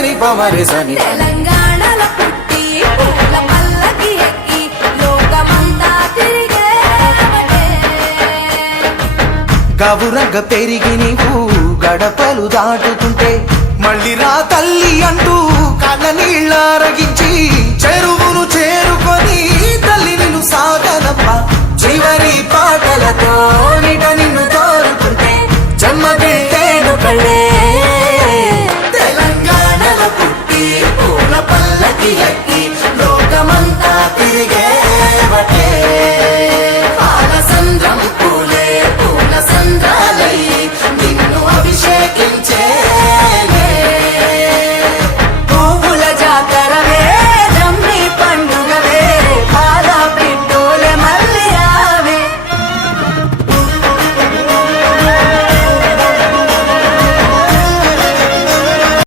సని పమరి సని తెలంగాణలో పుట్టి పూల పల్లకి ఎక్కి లోకమంతా తిరిగేవటే గవురగ పెరిగి నీవు గడపలు దాటుతుంటే మళ్ళీ రా తల్లి అంటూ కళ్ళ నీళ్ళారగించి చెరువును చేరుకొని తల్లి నిన్ను సాగనప్ప చివరి పాటలతో నిట